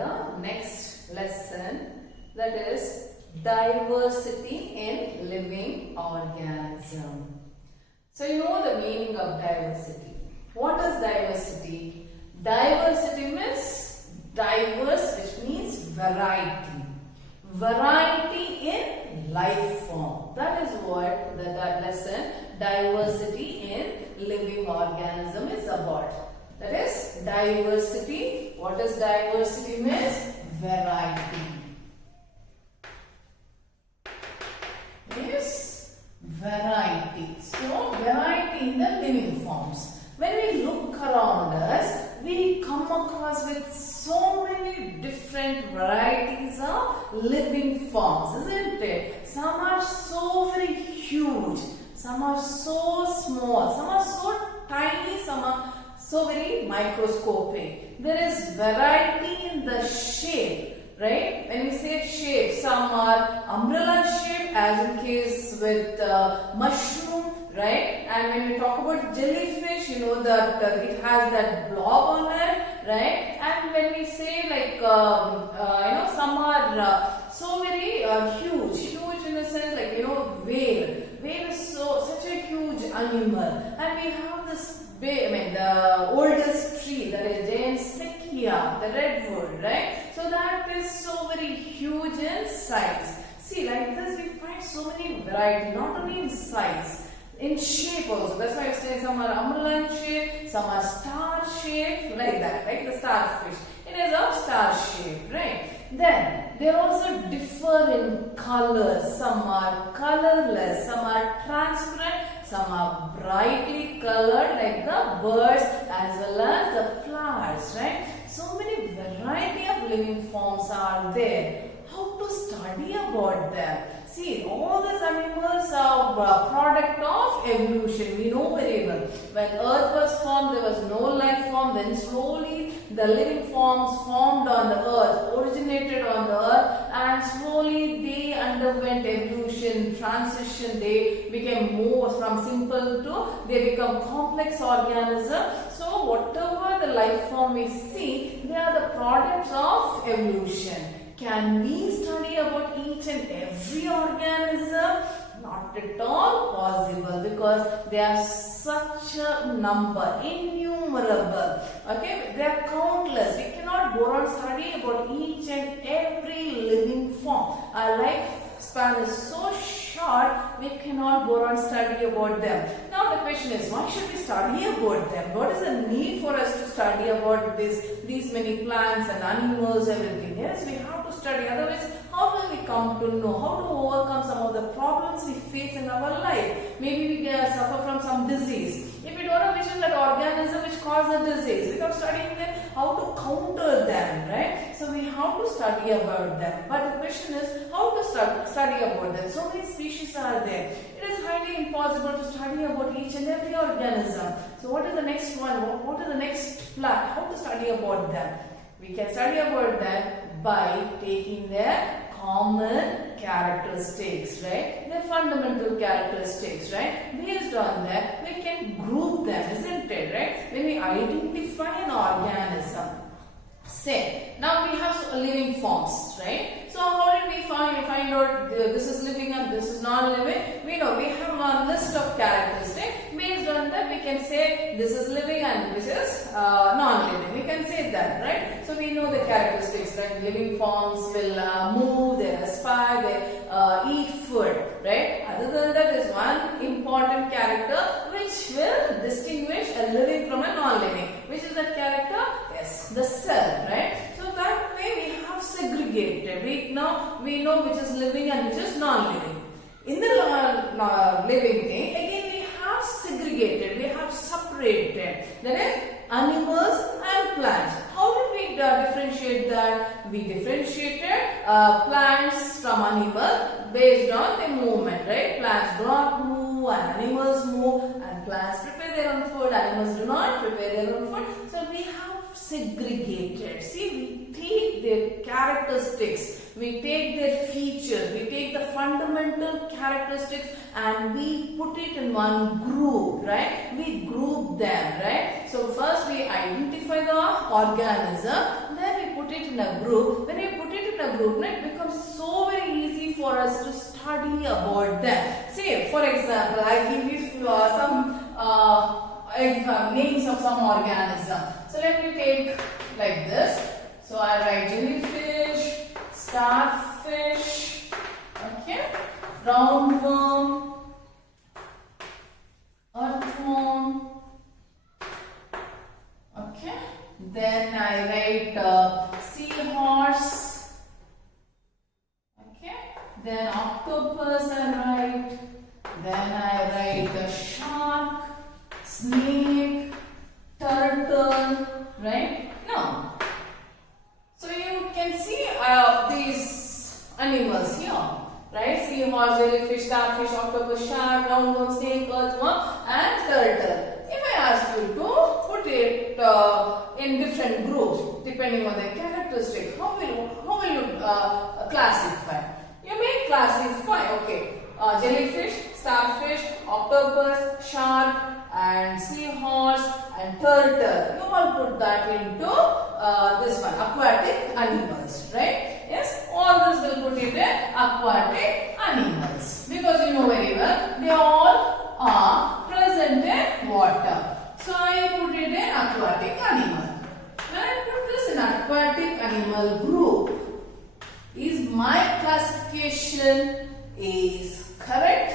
the next lesson, that is diversity in living organism. So you know the meaning of diversity. What is diversity? Diversity means diverse, which means variety. Variety in life form. That is what the lesson diversity in living organism is about. That is diversity. What does diversity means? Variety. Yes, variety. So variety in the living forms. When we look around us, we come across with so many different varieties of living forms, isn't it? Some are so very huge, some are so small, some are so tiny, some are so very microscopic. There is variety in the shape, right? When we say shape, some are umbrella shape, as in case with mushroom, right? And when we talk about jellyfish, you know that it has that blob on it, right? And when we say like some are so very huge in the sense like whale. Whale is such a huge animal, and we have this the oldest tree, that is giant Sequoia, the redwood, right? So that is so very huge in size. See, like this we find so many variety, not only in size, in shape also. That's why I say some are umbrella shape, some are star shape, like that, like the starfish. It is of star shape, right? Then they also differ in colors. Some are colorless, some are transparent, some are brightly colored like the birds as well as the flowers, right? So many variety of living forms are there. How to study about them? See, all these animals are a product of evolution. We know very well. When earth was formed, there was no life form. Then slowly the living forms formed on the earth, originated on the earth, and slowly they underwent evolution, transition. They became more from simple to they become complex organisms. So whatever the life form we see, they are the products of evolution. Can we study about each and every organism? Not at all possible, because they are such a number, innumerable. Okay, they are countless. We cannot go on study about each and every living form. Our lifespan is so short, we cannot go on study about them. Now the question is, why should we study about them? What is the need for us to study about these many plants and animals, everything? Yes, we have to study. Otherwise, how will we come to know? How to overcome some of the problems we face in our life? Maybe we suffer from some disease. If we don't know which is that organism which causes the disease, without studying them, how to counter them, right? So we have to study about them. But the question is, how to study about them? So many species are there. It is highly impossible to study about each and every organism. So what is the next one? What is the next plan? How to study about them? We can study about them by taking their common characteristics, right? Their fundamental characteristics, right? Based on that, we can group them, isn't it, right? When we identify an organism, say, now we have living forms, right? So how did we find out this is living and this is non-living? We know we have a list of characteristics. Based on that, we can say this is living and this is non-living. We can say that, right? So we know the characteristics, right? Living forms will move, they aspire, they eat food, right? Other than that, there is one important character which will distinguish a living from a non-living. Which is that character? Yes, the cell, right? So that way we have segregated. We know which is living and which is non-living. In the living thing, again we have segregated, we have separated. That is animals and plants. How did we differentiate that? We differentiated plants from animals based on their movement, right? Plants do not move and animals move, and plants prepare their own food, animals do not prepare their own food. So we have segregated. See, we take their characteristics, we take their features, we take the fundamental characteristics and we put it in one group, right? We group them, right? So first we identify the organism, then we put it it in a group, when we put it in a group, it becomes so very easy for us to study about them. Say, for example, I give you some names of some organism. So let me take like this. So I write jellyfish, starfish, okay, roundworm, earthworm, okay. Then I write seahorse, okay. Then octopus I write. Then I write a shark, snake, turtle, right? Now, so you can see these animals here, right? Seahorse, jellyfish, starfish, octopus, shark, roundworm, snake, earthworm, and turtle. If I ask you to put it in different groups depending on their characteristics, how will you classify? You may classify, okay, jellyfish, starfish, octopus, shark, and seahorse and turtle. You all put that into this one, aquatic animals, right? Yes, all this will put it in aquatic animals because you know very well they all are present in water. So I put it in aquatic animal. When I put this in aquatic animal group, is my classification is correct?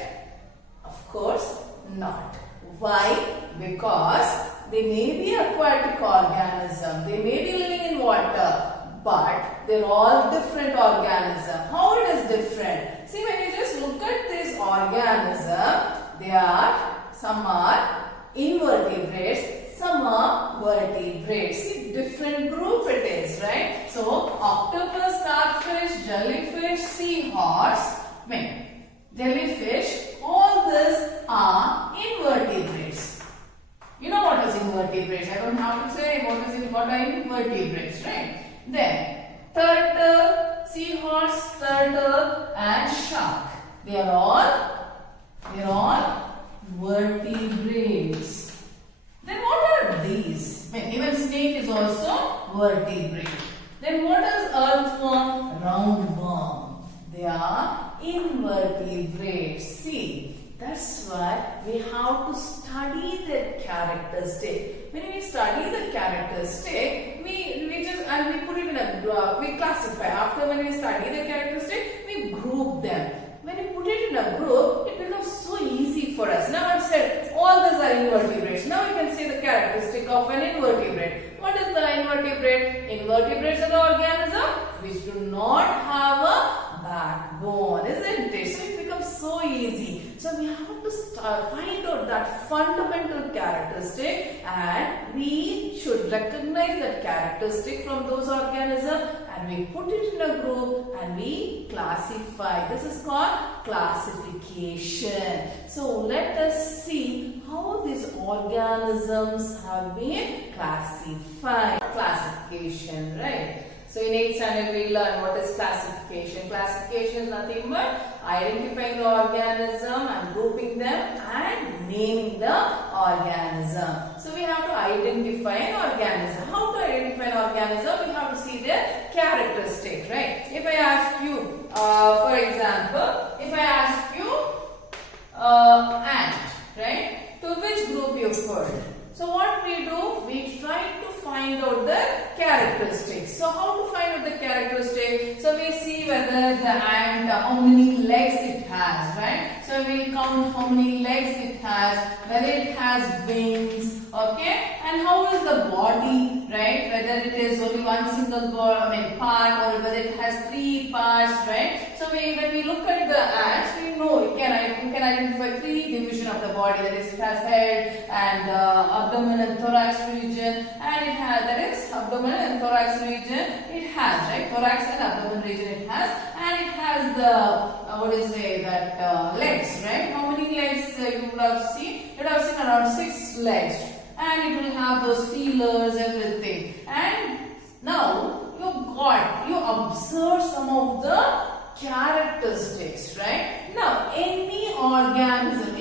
Of course not. Why? Because they may be aquatic organism, they may be living in water, but they're all different organism. How it is different? See, when you just look at this organism, some are invertebrates, some are vertebrates. See, different group it is, right? So, octopus, starfish, jellyfish, seahorse, jellyfish, all these are invertebrates. You know what is invertebrates? I don't have to say what are invertebrates, right? Then, turtle, seahorse, turtle, and shark. They are all vertebrates. Then what are these? Even snake is also vertebrate. Then what is earthworm? Roundworm. They are invertebrates. See, that's why we have to study the characteristic. When we study the characteristic, we put it in a we classify. After when we study the characteristic, we group them. When you put it in a group, it becomes so easy for us. Now I've said all these are invertebrates. Now you can see the characteristic of an invertebrate. What is the invertebrate? Invertebrates are the organism which do not have a backbone, isn't it? So it becomes so easy. So we have to find out that fundamental characteristic, and we should recognize that characteristic from those organisms, and we put it in a group and we classify. This is called classification. So let us see how these organisms have been classified. Classification, right? So in 8th standard we learn what is classification. Classification is nothing but identifying the organism and grouping them and naming the organism. So we have to identify an organism. How to identify an organism? We have to see their characteristic, right? If I ask you, for example, if I ask you ant, right? To which group you put? So what we do? We try to find out the characteristics. So how to find out the characteristics? So we see whether the ant, how many legs it has, right? So we count how many legs it has, whether it has wings, okay? And how is the body, right? Whether it is only one single part or whether it has 3 parts, right? So when we look at the ants, we know we can identify 3 divisions of the body. That is, it has head and abdomen and thorax region, and it has, that is, abdomen and thorax region it has, right? Thorax and abdomen region it has, and it has the legs, right? How many legs you would have seen? You would have seen around 6 legs, and it will have those feelers, everything. And now you observe some of the characteristics, right? Now any organism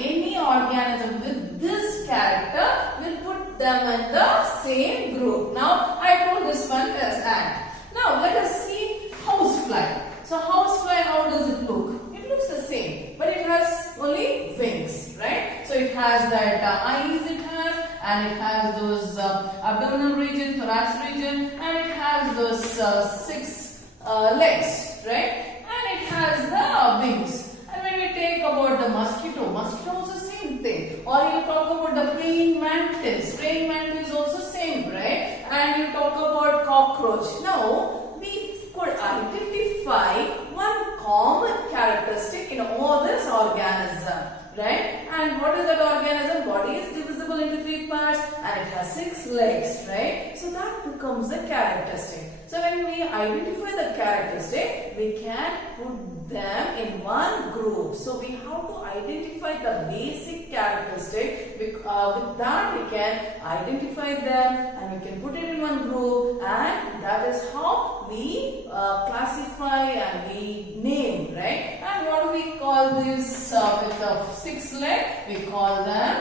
with this character will put them in the same group. Now I told this one as ant. Now let and it has those abdominal region, thorax region, and it has those 6 legs, right? And it has the wings. And when we take about the mosquito also same thing. Or you talk about the praying mantis also same, right? And you talk about cockroach. Now, we could identify one common characteristic in all this organism, right? And what is that organism? Body is divisible into 3 parts and it has 6 legs, right? So that becomes the characteristic. So when we identify the characteristic, we can put them in one group. So we have to identify the basic characteristic. With that we can identify them and we can put it in one group, and that is how we classify and we name, right? And what do we call this with the 6 legs? We call them,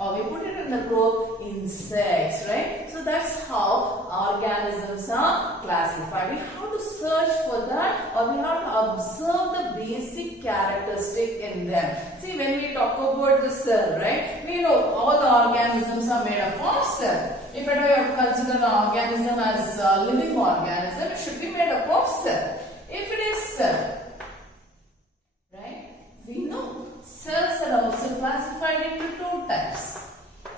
or we put it in the group, insects, right? So that's how organisms are classified. We have to search for that, or we have to observe the basic characteristic in them. See, when we talk about the cell, right? We know all the organisms are made up of cell. If I have to consider an organism as a living organism, it should be made up of cell. If it is cell, right? We know cells are also classified into 2 types.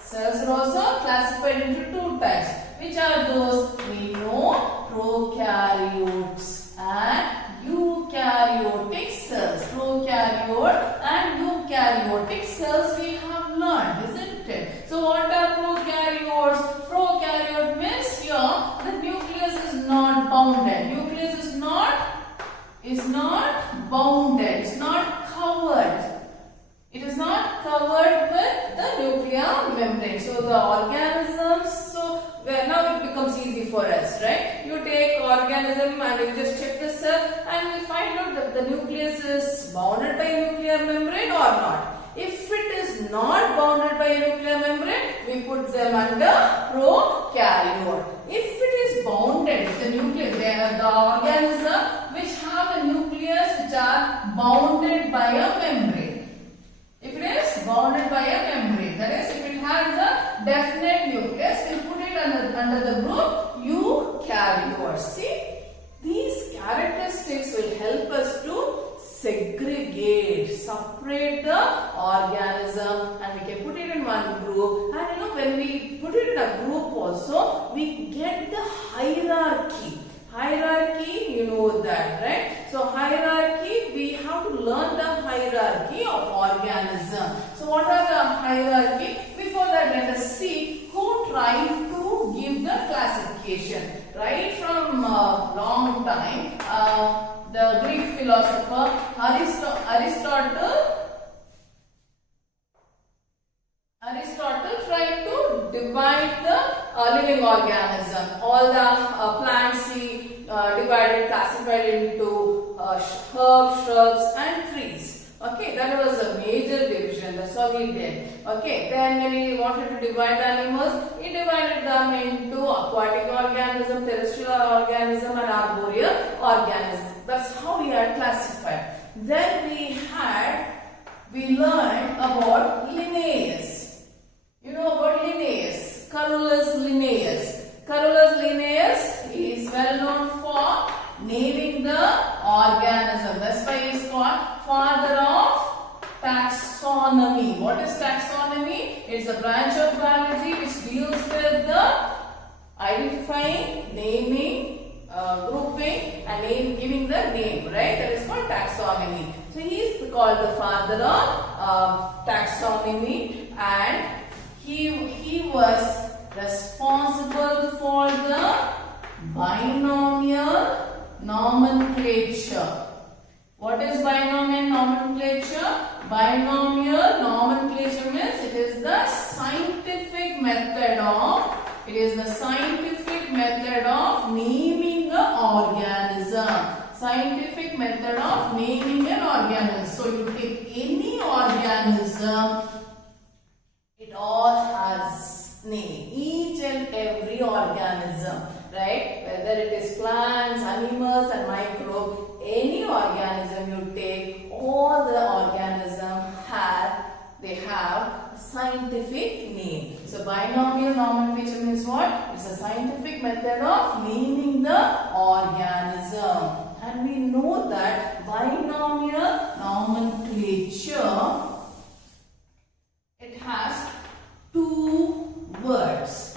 Cells are also classified into 2 types. Which are those? We know prokaryotes and eukaryotic cells. Prokaryote and eukaryotic cells we have learned, isn't it? So what are prokaryotes? Prokaryote means here the nucleus is not bounded. Nucleus is not bounded. It's not covered. It is not covered with the nuclear membrane. So the organisms, now it becomes easy for us, right? You take organism and you just check the cell and we find out that the nucleus is bounded by a nuclear membrane or not. If it is not bounded by a nuclear membrane, we put them under prokaryote. If it is bounded with the nucleus, they are the organism which have a nucleus which are bounded by a membrane. If it is bounded by a membrane, that is, if it has a definite nucleus, we will put it under the group eukaryotes. See, these characteristics will help us to segregate, separate the organism, and we can put it in one group. And when we put it in a group also, we get the hierarchy. Hierarchy, you know that, right? So hierarchy, we have to learn the hierarchy of organism. So what are the hierarchy? Before that, let us see who tried to give the classification. Right from long time, the Greek philosopher Aristotle tried to divide the living organism. All the plants he classified into herbs, shrubs and trees. Okay, that was a major division. That's all he did. Okay, then when he wanted to divide animals, he divided them into aquatic organism, terrestrial organism and arboreal organism. That's how we are classified. Then we learned about Linnaeus. You know about Linnaeus, Carolus Linnaeus. Carolus Linnaeus is well known for naming the organism. That's why he is called father of taxonomy. What is taxonomy? It's a branch of biology which deals with the identifying, naming, grouping and giving the name, right? That is called taxonomy. So he is called the father of taxonomy, and he was responsible for the binomial nomenclature. What is binomial nomenclature? Binomial nomenclature means it is the scientific method of naming the organism. Scientific method of naming an organism. So you take any organism, it all has name. Each and every organism, right? Whether it is plants, animals and microbes, any organism you take, all the organisms have scientific name. So binomial nomenclature means what? It's a scientific method of naming the organism. And we know that binomial nomenclature, it has two words,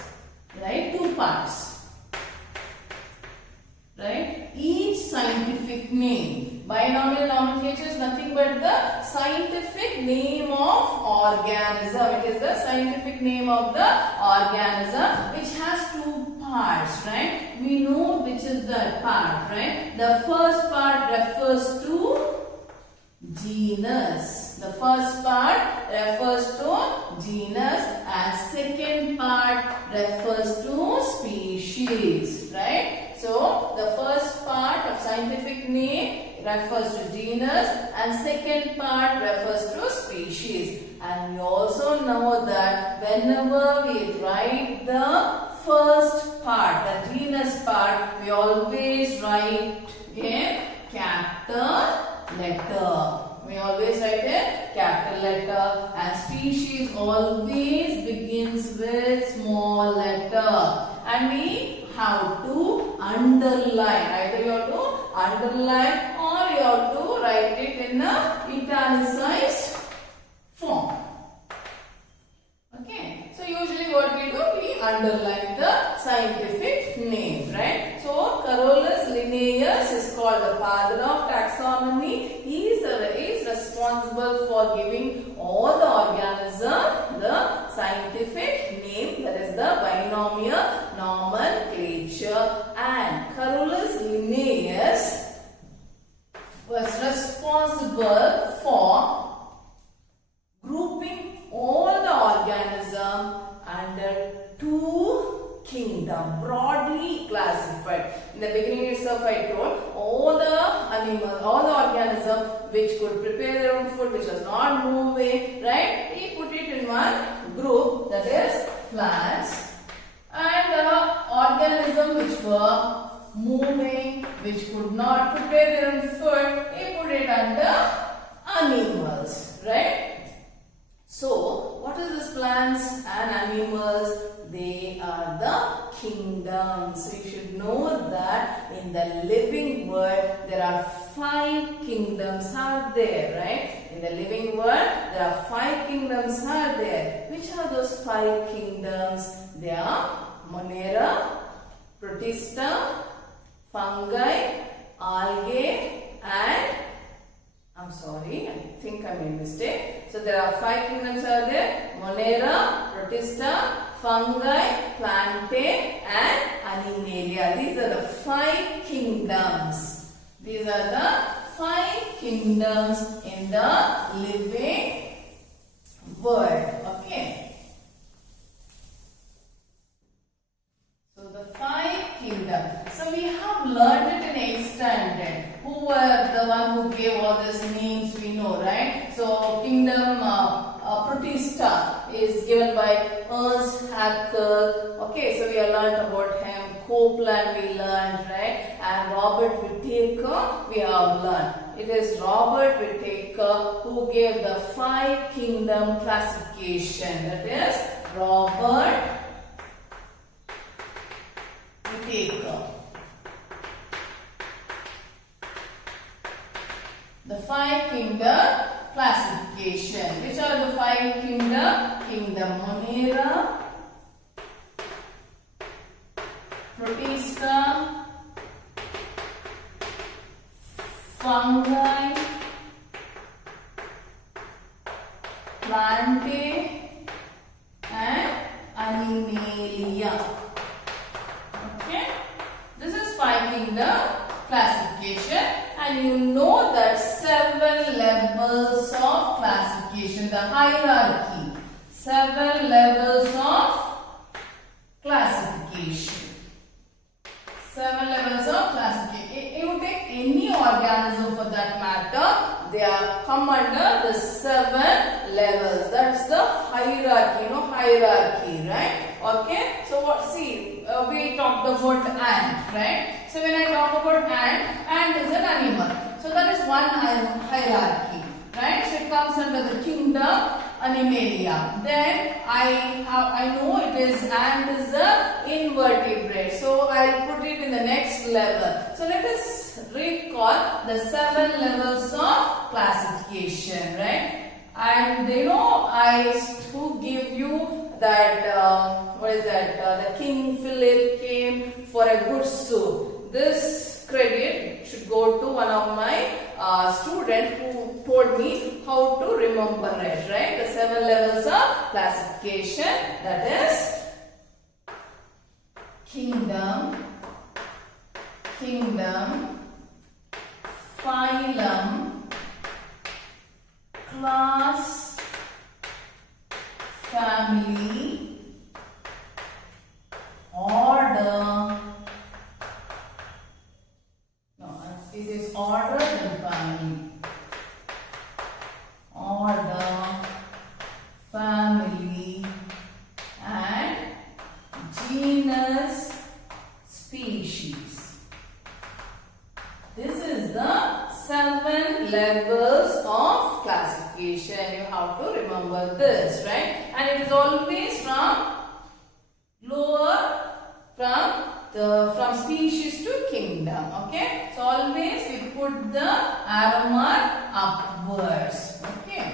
right? Two parts, right? Each scientific name. Binomial nomenclature is nothing but the scientific name of organism. It is the scientific name of the organism which has two parts, right? We know which is the part, right? The first part refers to genus. The first part refers to genus and second part refers to species, right? So the first part of scientific name refers to genus and second part refers to species. And we also know that whenever we write the first part, the genus part, we always write in capital letter. We always write a capital letter, and species always begins with small letter. And we have to underline. Either you have to underline or you have to write it in a italicized form. Okay. So usually what we do, we underline the scientific name, right? So Carolus Linnaeus is called the father of taxonomy. He is responsible for giving all the organisms the scientific name, that is the binomial nomenclature. And Carolus Linnaeus was responsible for grouping all the organisms under two kingdoms, broadly classified. In the beginning itself I told all the animals, all the organisms which could prepare their own food, which was not moving, right? He put it in one group, that is plants, and the organisms which were moving, which could not prepare their own food, he put it under animals, right? So, what is this plants and animals? They are the kingdoms. So, you should know that in the living world, there are 5 kingdoms are there, right? In the living world, there are 5 kingdoms are there. Which are those 5 kingdoms? They are Monera, Protista, Fungi, Algae, and I think I made a mistake. So there are 5 kingdoms are there: Monera, Protista, Fungi, Plantae, and Animalia. These are the 5 kingdoms. These are the 5 kingdoms in the living world. Okay. So the 5 kingdoms. So we have learned it in extended. Who were the one who gave all these names, we know, right? So kingdom Protista is given by Ernst Haeckel. Okay, so we have learned about him. Copeland we learned, right? And Robert Whittaker we have learned. It is Robert Whittaker who gave the 5 kingdom classification. That is Robert Whittaker. The 5 kingdom classification. Which are the 5 kingdom? Kingdom Monera, Protista, Fungi, Plantae, and Animalia. Okay, this is 5 kingdom classification, and you know that 7 levels of classification, the hierarchy, 7 levels of classification. 7 levels of classification. You take any organism for that matter, they are come under the 7 levels. That's the hierarchy, hierarchy, right? Okay. So what? See, we talked about ant, right? So when I talk about ant is an animal. So that is one hierarchy, right? So it comes under the kingdom Animalia. Then I I know it is ant is the invertebrate. So I'll put it in the next level. So let us recall the 7 levels of classification, right? And I used to give you that what is that? The King Philip came for a good soup. This credit should go to one of my student who told me how to remember it, right? The 7 levels of classification, that is kingdom, phylum, class, family, order. No, it is order and family. Order, family, and genus, species. This is the 7 levels of classification. You have to remember this, right? And it is always from lower, from species to kingdom. Okay, so always we put the arrow mark upwards. Okay,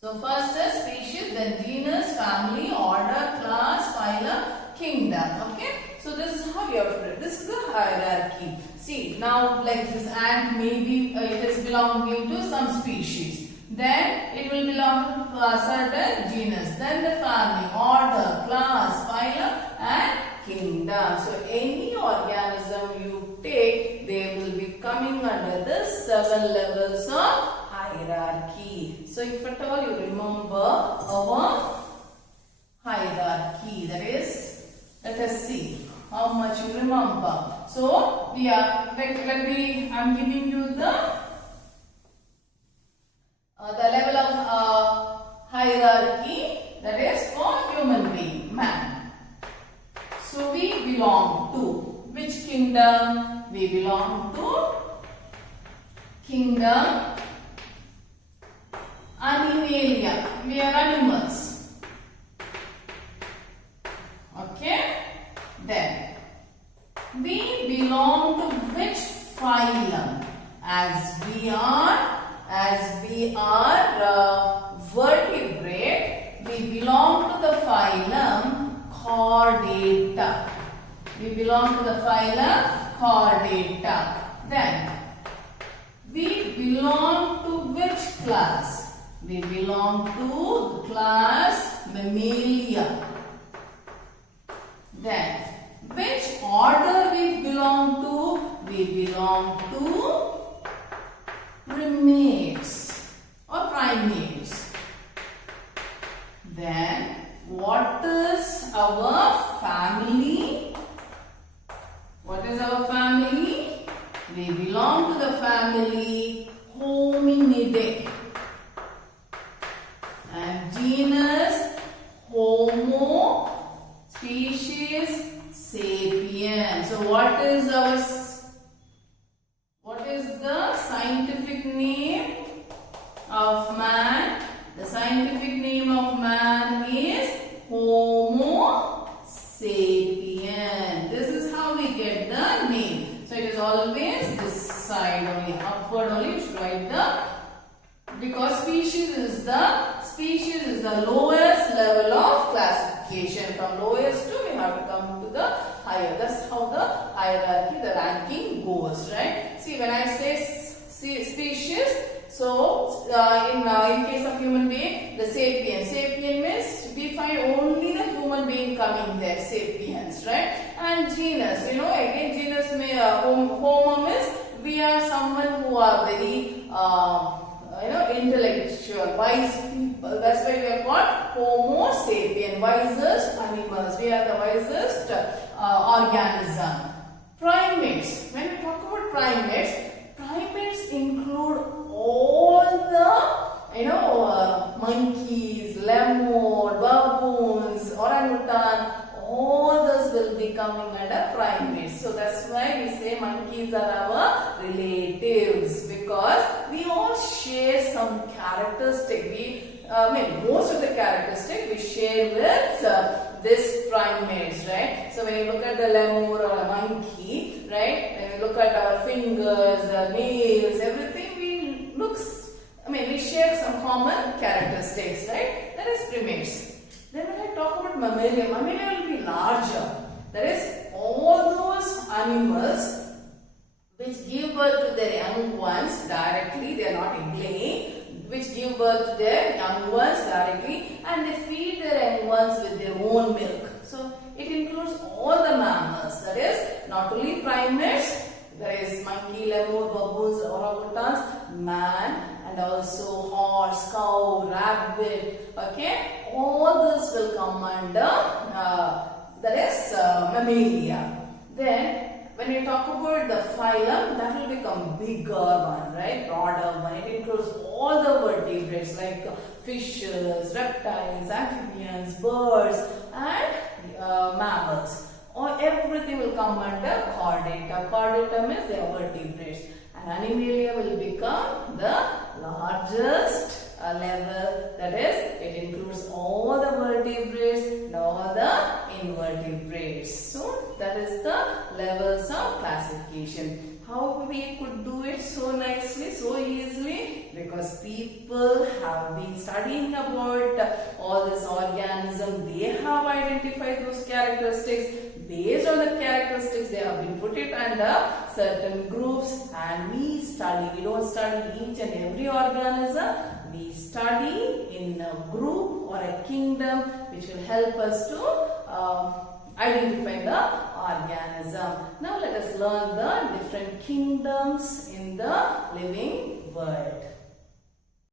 so first is species, then genus, family, order, class, phylum, kingdom. Okay, so this is how you have to do it. This is the hierarchy. See, now like this ant, maybe it is belonging to some species. Then it will belong to a certain genus. Then the family, order, class, phylum, and kingdom. So any organism you take, they will be coming under the 7 levels of hierarchy. So if at all you remember our hierarchy, that is, let us see how much you remember. So we are I'm giving you the level of hierarchy, that is for human being, man. So we belong to which kingdom? We belong to kingdom Animalia. We are animals. Okay. Then we belong to which phylum? As we are vertebrate, we belong to the phylum Chordata. We belong to the phylum Chordata. Then we belong to which class? We belong to the class Mammalia. Then which order we belong to? We belong to primates or primates. Then what is our family? What is our family? We belong to the family Hominidae. And genus Homo, species Sapien. So what is the scientific name of man? The scientific name of man is Homo sapien. This is how we get the name. So it is always this side only, upward only. You should write because species is the lowest level of classification. From lowest to we have to come to the higher. That's how the hierarchy, the ranking goes, right? See, when I say species, so in case of human being, the sapien. Sapien means we find only the human being coming there, sapiens, right? And genus, again genus may Homo means we are someone who are very intellectual, wise people. That's why we are called Homo sapien, wisest animals. We are the wisest organism. Primates. When we talk about primates include all the monkeys, lemur, baboons, orangutan. All those will be coming under primates. So that's why we say monkeys are our relatives, because we all share some characteristic. most of the characteristics we share with this primates, right? So when you look at the lemur or a monkey, right? When you look at our fingers, nails, everything, we share some common characteristics, right? That is primates. Then when I talk about mammalia, mammalia will be larger. That is, all those animals which give birth to their young ones directly, they are not laying, which give birth to their young ones directly, and they feed their young ones with their own milk. So it includes all the mammals, that is, not only primates, that is monkey, lemur, baboons, orangutans, man, and also horse, cow, rabbit, okay, all this will come under that is mammalia. Then when we talk about the phylum, that will become bigger one, right, broader one. It includes all the vertebrates like fishes, reptiles, amphibians, birds, and mammals. Or everything will come under chordata. Chordata means they are vertebrates. And animalia will become the largest level, that is, it includes all the vertebrates and all the invertebrates. So that is the levels of classification. How we could do it so nicely, so easily? Because people have been studying about all this organism. They have identified those characteristics. Based on the characteristics, they have been put it under certain groups, and we study. We don't study each and every organism. We study in a group or a kingdom, which will help us to identify the organism. Now let us learn the different kingdoms in the living world.